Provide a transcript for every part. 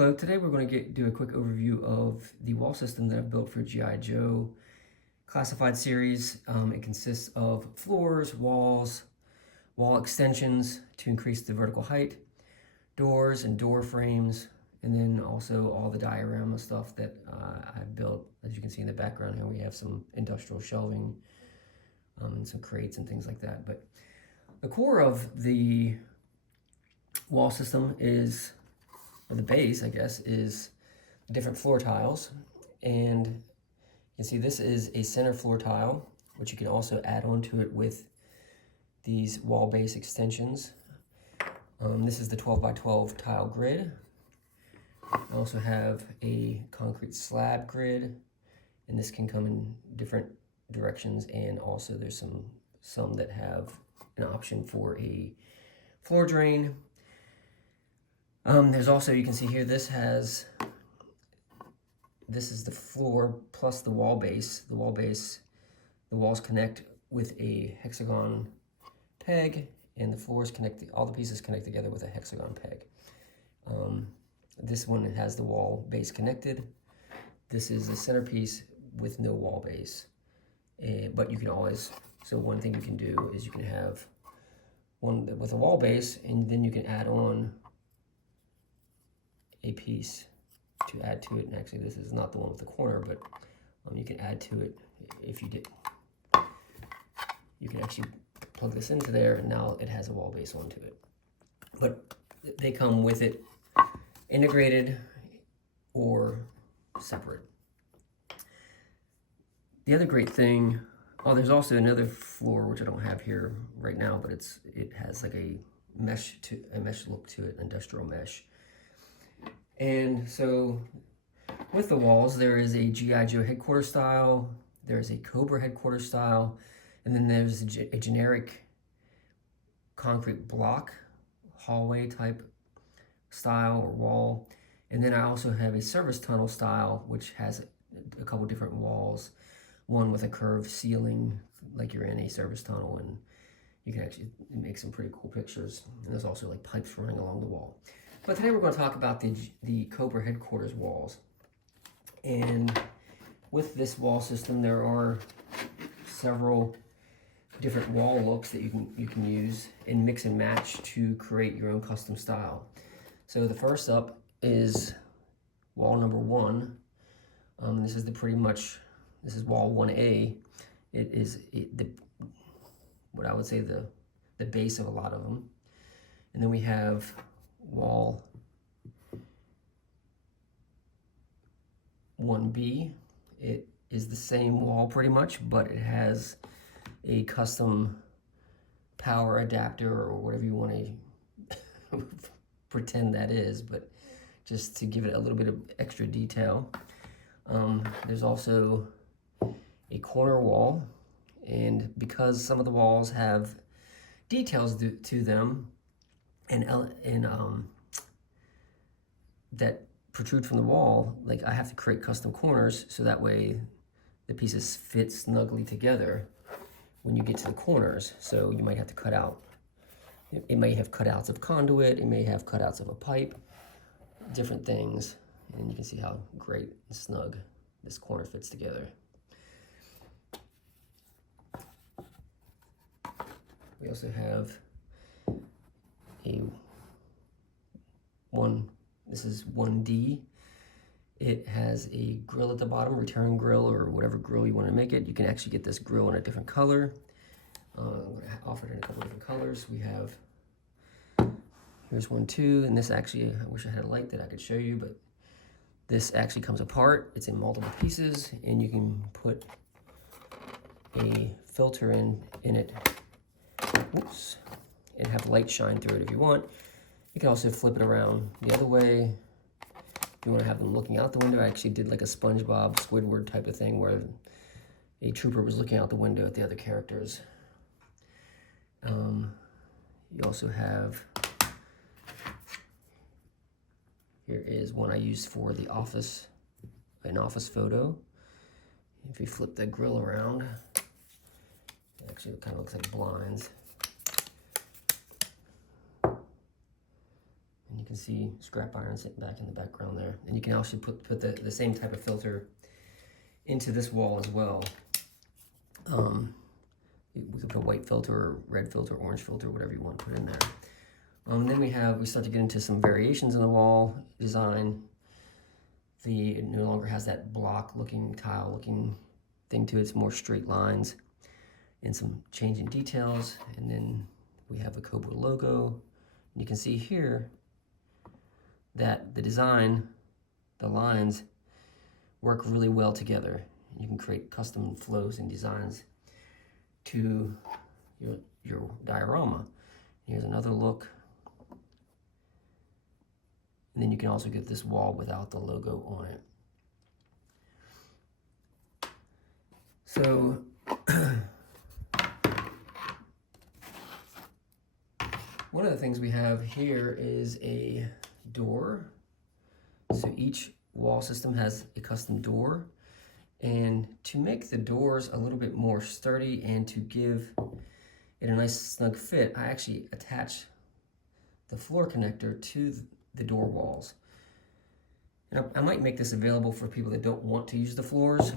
Hello, today we're going to do a quick overview of the wall system that I've built for G.I. Joe Classified Series. It consists of floors, walls, wall extensions to increase the vertical height, doors and door frames, and then also all the diorama stuff that I've built. As you can see in the background here, we have some industrial shelving and some crates and things like that. But the core of the wall system is, or the base, I guess, is different floor tiles. And you can see this is a center floor tile, which you can also add on to it with these wall base extensions. This is the 12 by 12 tile grid. I also have a concrete slab grid, and this can come in different directions, and also there's some that have an option for a floor drain. There's also, you can see here, this is the floor plus the wall base. The walls connect with a hexagon peg, and the floors connect, all the pieces connect together with a hexagon peg. This one has the wall base connected. This is a centerpiece with no wall base. But you can always, so one thing you can do is you can have one with a wall base, and then you can add on a piece to add to it. And actually, this is not the one with the corner, but you can add to it if you did. You can actually plug this into there, and now it has a wall base onto it. But they come with it integrated or separate. The other great thing, there's also another floor which I don't have here right now, but it has like a mesh look to it, industrial mesh. And so with the walls, there is a G.I. Joe headquarters style, there's a Cobra headquarters style, and then there's a generic concrete block hallway type style or wall. And then I also have a service tunnel style, which has a couple different walls, one with a curved ceiling like you're in a service tunnel, and you can actually make some pretty cool pictures. And there's also like pipes running along the wall. But today we're going to talk about the Cobra headquarters walls. And with this wall system, there are several different wall looks that you can use and mix and match to create your own custom style. So the first up is wall number 1. This is this is wall 1A. It is what I would say the base of a lot of them. And then we have wall 1B. It is the same wall pretty much, but it has a custom power adapter or whatever you want to pretend that is, but just to give it a little bit of extra detail. There's also a corner wall, and because some of the walls have details to them and that protrude from the wall, like I have to create custom corners so that way the pieces fit snugly together when you get to the corners. So you might have to cut out, it may have cutouts of conduit, it may have cutouts of a pipe, different things, and you can see how great and snug this corner fits together. We also have this is 1D. It has a grill at the bottom, return grill or whatever grill you want to make it. You can actually get this grill in a different color. I'm going to offer it in a couple different colors. We have, here's one too, and this actually, I wish I had a light that I could show you, but this actually comes apart. It's in multiple pieces, and you can put a filter in it, whoops, and have light shine through it if you want. You can also flip it around the other way. If you want to have them looking out the window, I actually did like a SpongeBob, Squidward type of thing where a trooper was looking out the window at the other characters. You also have, here is one I used for the office, an office photo. If you flip that grill around, actually it kind of looks like blinds. can see scrap iron sitting back in the background there. And you can also put the same type of filter into this wall as well. We could put a white filter, or red filter, orange filter, whatever you want to put in there. Then we start to get into some variations in the wall design. It no longer has that block looking, tile looking thing to it. It's more straight lines and some changing details. And then we have the Cobra logo. And you can see here that the design, the lines work really well together. You can create custom flows and designs to your diorama. Here's another look. And then you can also get this wall without the logo on it. So one of the things we have here is a door. So each wall system has a custom door. And to make the doors a little bit more sturdy and to give it a nice snug fit, I actually attach the floor connector to the door walls. And I might make this available for people that don't want to use the floors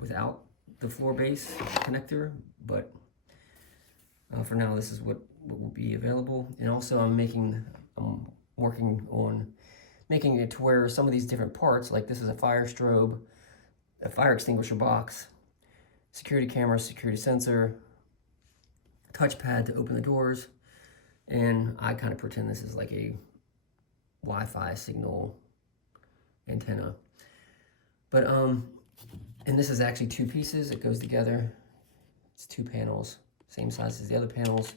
without the floor base connector, but for now this is what will be available. And also I'm working on making it to where some of these different parts, like this is a fire strobe, a fire extinguisher box, security camera, security sensor, touchpad to open the doors, and I kind of pretend this is like a Wi-Fi signal antenna. But and this is actually two pieces. It goes together. It's two panels, same size as the other panels.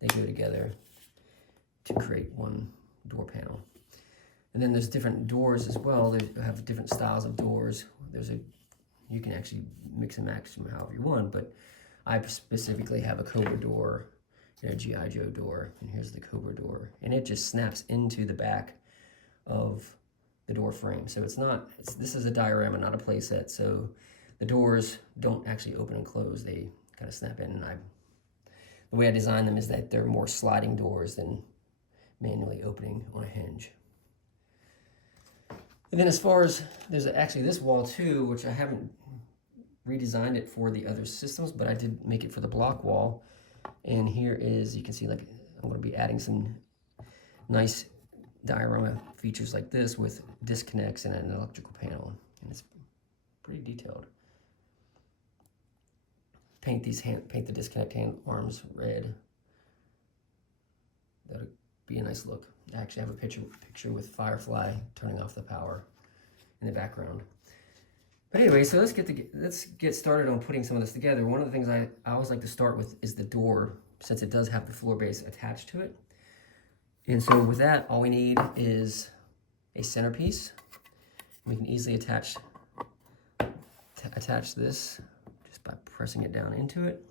They go together to create one door panel. And then there's different doors as well. They have different styles of doors. You can actually mix and match them however you want, but I specifically have a Cobra door and a G.I. Joe door, and here's the Cobra door. And it just snaps into the back of the door frame. So this is a diorama, not a play set, so the doors don't actually open and close. They kind of snap in, and the way I design them is that they're more sliding doors than manually opening on a hinge. And then as far as, there's actually this wall too, which I haven't redesigned it for the other systems, but I did make it for the block wall. And here is, you can see, like, I'm going to be adding some nice diorama features like this with disconnects and an electrical panel. And it's pretty detailed. Paint the disconnect hand arms red. That'll be a nice look. I actually have a picture with Firefly turning off the power in the background. But anyway, so let's get started on putting some of this together. One of the things I always like to start with is the door, since it does have the floor base attached to it. And so with that, all we need is a centerpiece. We can easily attach this just by pressing it down into it.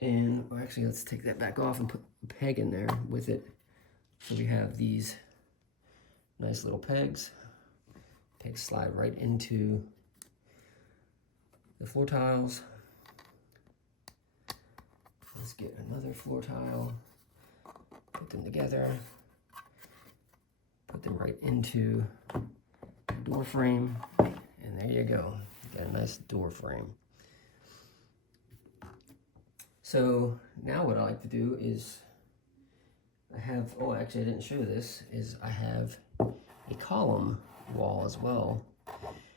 And actually, let's take that back off and put a peg in there with it. So we have these nice little pegs. Pegs slide right into the floor tiles. Let's get another floor tile, put them together, put them right into the door frame, and there you go. You got a nice door frame. So now what I like to do is actually I didn't show this, is I have a column wall as well.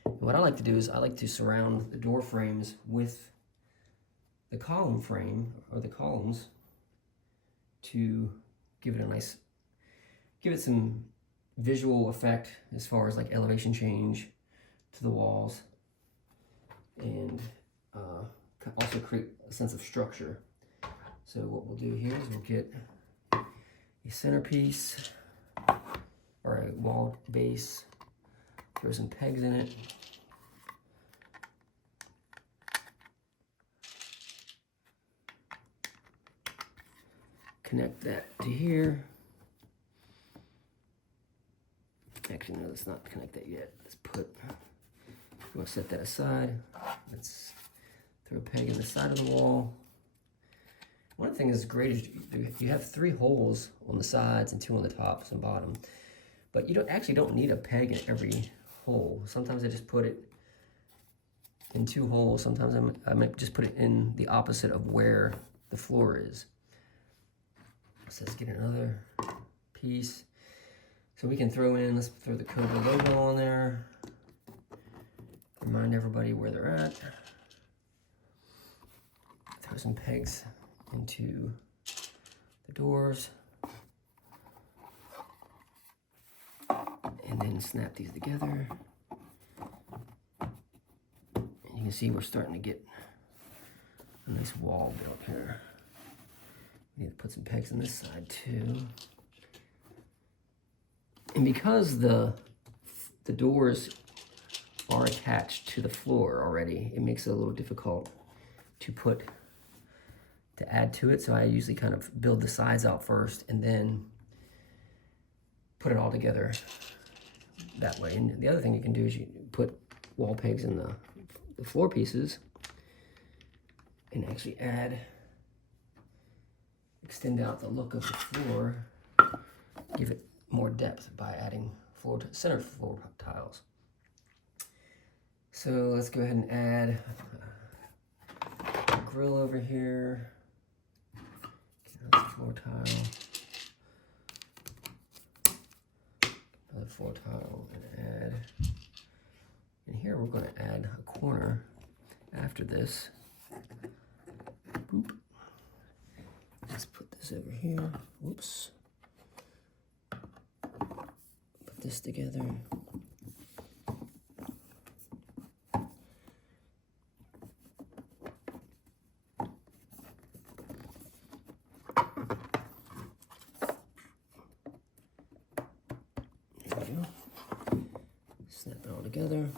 And what I like to do is I like to surround the door frames with the column frame, or the columns, to give it some visual effect as far as like elevation change to the walls, and also create a sense of structure. So what we'll do here is we'll get a centerpiece or a wall base, throw some pegs in it, connect that to here. Actually, no, let's not connect that yet. We'll set that aside. Let's throw a peg in the side of the wall. One of the things that's great is you have 3 holes on the sides and 2 on the tops and bottom, but you don't need a peg in every hole. Sometimes I just put it in 2 holes. Sometimes I might just put it in the opposite of where the floor is. So let's get another piece. So we can let's throw the Cobra logo on there. Remind everybody where they're at. Throw some pegs into the doors. And then snap these together. And you can see we're starting to get a nice wall built here. We need to put some pegs on this side too. And because the doors are attached to the floor already, it makes it a little difficult to add to it. So I usually kind of build the sides out first and then put it all together that way. And the other thing you can do is you put wall pegs in the floor pieces and actually extend out the look of the floor, give it more depth by adding center floor tiles. So let's go ahead and add a grill over here. Another floor tile. Another floor tile and add. And here we're going to add a corner after this. Boop. Let's put this over here. Whoops. Put this together. There we go. Snap it all together.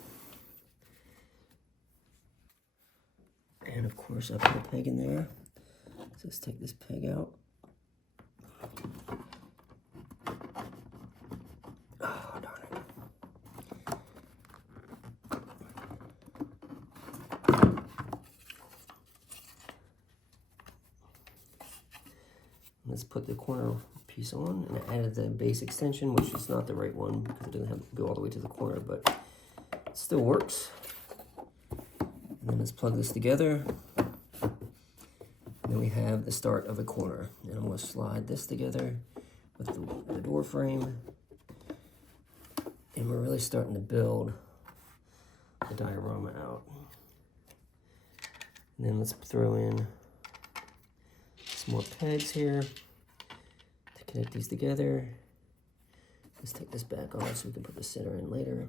And of course I put a peg in there. So let's take this peg out. Oh, darn it. Let's put the corner piece on, and I added the base extension, which is not the right one because it doesn't have to go all the way to the corner, but it still works. And then let's plug this together. Then we have the start of a corner. And I'm going to slide this together with the door frame. And we're really starting to build the diorama out. And then let's throw in some more pegs here to connect these together. Let's take this back off so we can put the center in later.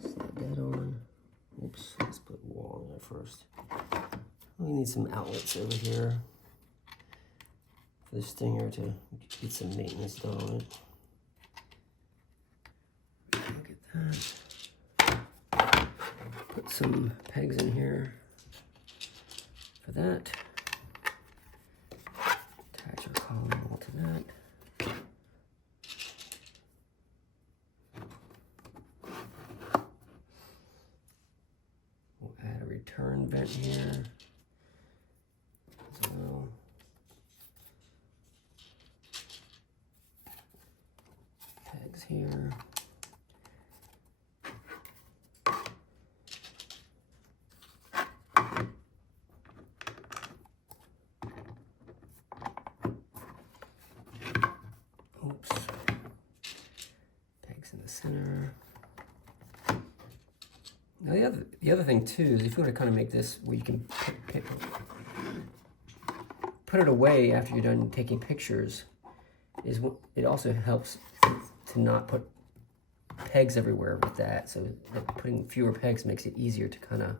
Slide that on. Oops, let's put wall in there first. We need some outlets over here for the stinger to get some maintenance done on it. Look at that. Put some pegs in here for that. Attach our column wall to that. Add a return vent here as well. Pegs here. Oops. Pegs in the center. Now the other thing too is if you want to kind of make this where you can put it away after you're done taking pictures, is it also helps to not put pegs everywhere with that. So putting fewer pegs makes it easier to kind of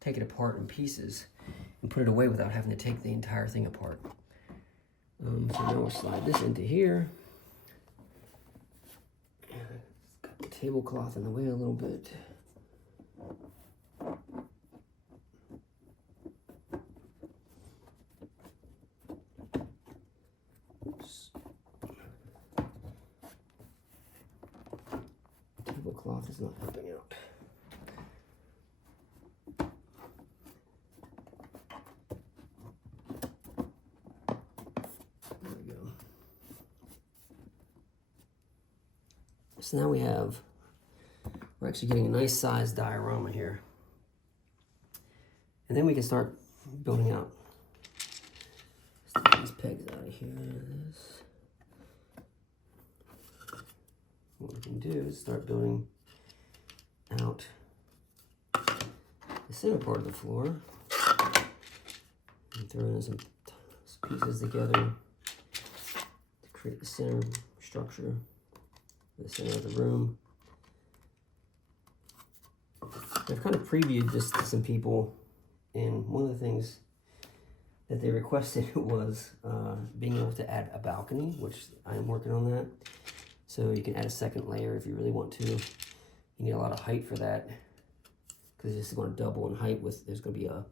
take it apart in pieces and put it away without having to take the entire thing apart. So now we'll slide this into here. Got the tablecloth in the way a little bit. Tablecloth is not helping out. So now we're actually getting a nice sized diorama here. And then we can start building out. Let's take these pegs out of here. What we can do is start building out the center part of the floor. And throw in some pieces together to create the center structure, the center of the room. I've kind of previewed this to some people, and one of the things that they requested was being able to add a balcony, which I am working on that. So you can add a second layer if you really want to. You need a lot of height for that, because it's going to double in height. There's going to be a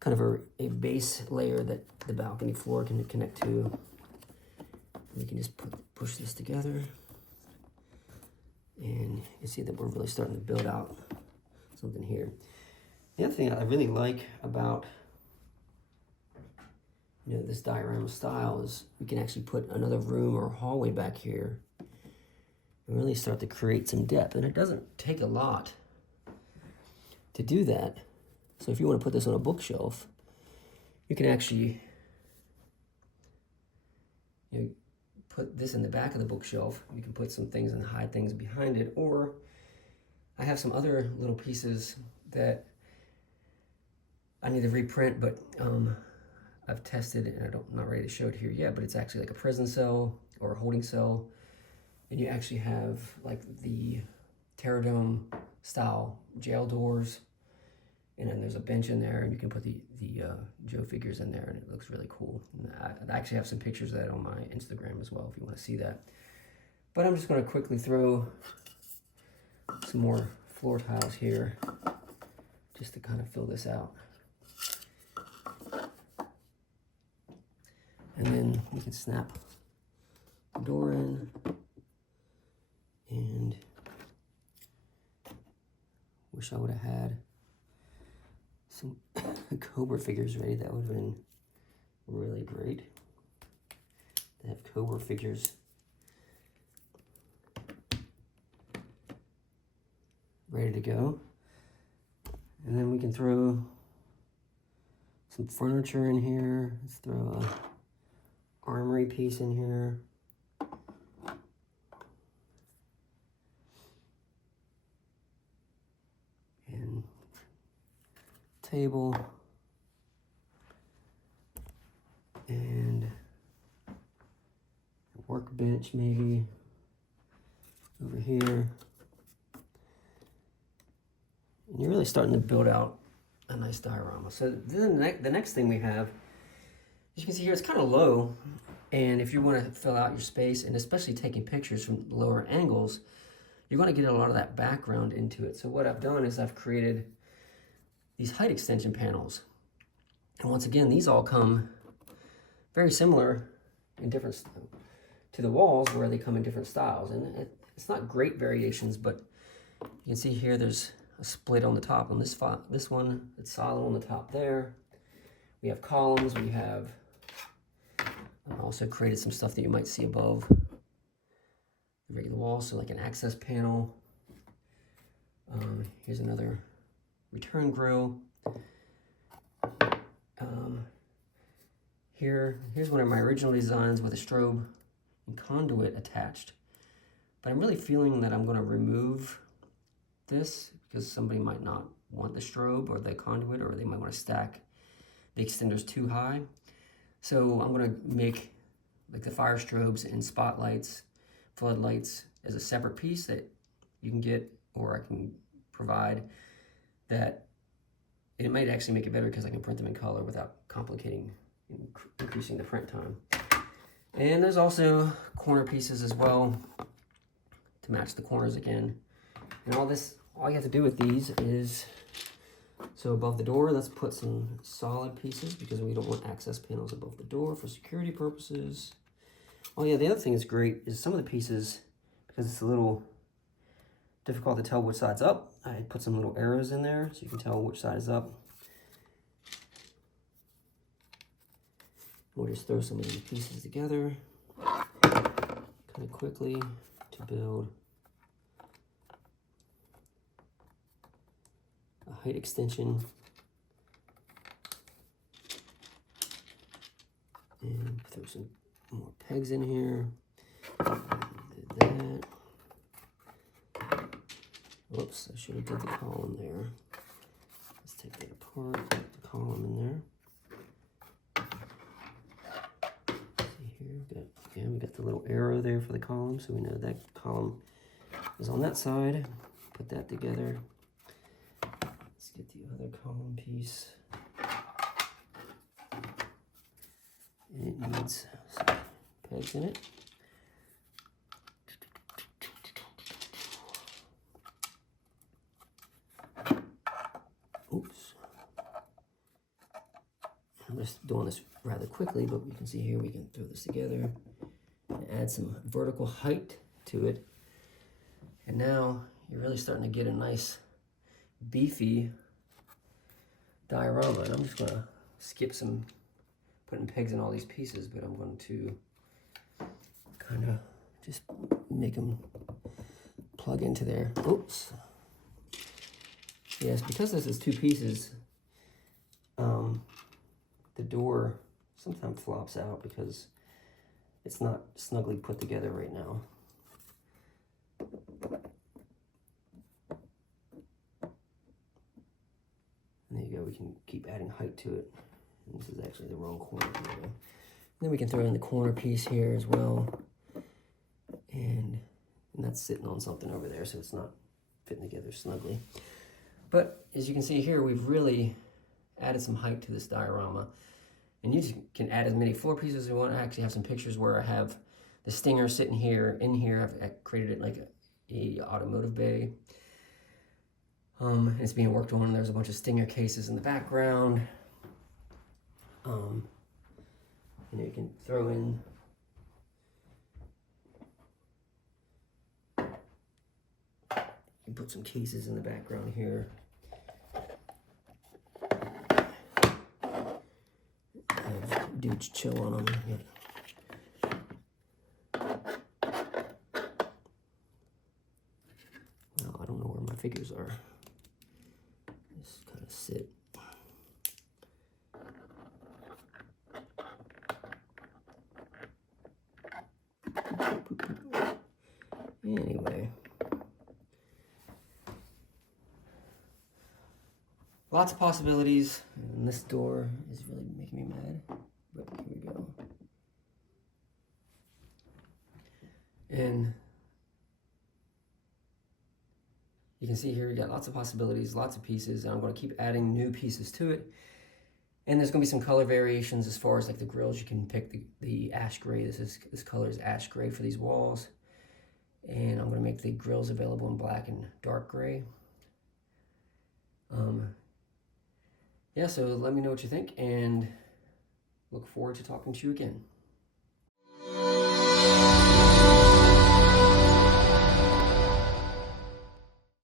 kind of a base layer that the balcony floor can connect to. We can just push this together, and you see that we're really starting to build out something here. The other thing I really like about this diorama style is we can actually put another room or hallway back here and really start to create some depth. And it doesn't take a lot to do that. So if you want to put this on a bookshelf, you can actually put this in the back of the bookshelf. You can put some things and hide things behind it. Or I have some other little pieces that I need to reprint, but I've tested and I'm not ready to show it here yet, but it's actually like a prison cell or a holding cell. And you actually have like the Terradome style jail doors. And then there's a bench in there, and you can put the Joe figures in there, and it looks really cool. And I actually have some pictures of that on my Instagram as well if you want to see that. But I'm just going to quickly throw some more floor tiles here just to kind of fill this out. And then we can snap the door in, and wish I would have had some Cobra figures ready. That would have been really great to have Cobra figures ready to go. And then we can throw some furniture in here. Let's throw a armory piece in here. And table. And a workbench maybe over here. And you're really starting to build out a nice diorama. So then the next thing we have, as you can see here, it's kind of low, and if you want to fill out your space, and especially taking pictures from lower angles, you're going to get a lot of that background into it. So what I've done is I've created these height extension panels. And once again, these all come very similar in different to the walls, where they come in different styles. And it's not great variations, but you can see here there's a split on the top on this one. It's solid on the top there. We have columns. We have also created some stuff that you might see above the regular wall, so like an access panel. Here's another return grill. Here's one of my original designs with a strobe and conduit attached. But I'm really feeling that I'm going to remove this because somebody might not want the strobe or the conduit, or they might want to stack the extenders too high. So I'm going to make like the fire strobes and spotlights, floodlights as a separate piece that you can get, or I can provide that. It might actually make it better because I can print them in color without complicating and increasing the print time. And there's also corner pieces as well to match the corners again. And all you have to do with these is, so above the door, let's put some solid pieces because we don't want access panels above the door for security purposes. Oh yeah, the other thing that's great is some of the pieces, because it's a little difficult to tell which side's up, I put some little arrows in there so you can tell which side is up. We'll just throw some of these pieces together kind of quickly. to build a height extension. And throw some more pegs in here. Did that. Whoops, I should have did the column there. Let's take that apart, put the column in there. See here, we got the little arrow there for the column, so we know that column is on that side. Put that together. Let's get the other column piece. And it needs some pegs in it. Oops. I'm just doing this rather quickly, but you can see here we can throw this together and add some vertical height to it. And now you're really starting to get a nice beefy diorama. And I'm just gonna skip some putting pegs in all these pieces, but I'm going to kind of just make them plug into there. Oops. Yes, because this is two pieces, the door sometimes flops out because it's not snugly put together right now. And there you go, we can keep adding height to it. And this is actually the wrong corner. And then we can throw in the corner piece here as well. And that's sitting on something over there, so it's not fitting together snugly. But as you can see here, we've really added some height to this diorama. And you just can add as many floor pieces as you want. I actually have some pictures where I have the stinger sitting here. In here, I've created it like a automotive bay. It's being worked on, and there's a bunch of stinger cases in the background. You can throw in put some cases in the background here. Have dudes chill on them. Yeah. Well, I don't know where my figures are. Just kind of sit. Anyway. Lots of possibilities, and this door is really making me mad, but here we go. And you can see here we got lots of possibilities, lots of pieces, and I'm going to keep adding new pieces to it. And there's going to be some color variations as far as like the grills. You can pick the ash gray. This color is ash gray for these walls. And I'm going to make the grills available in black and dark gray. Yeah, so let me know what you think, and look forward to talking to you again.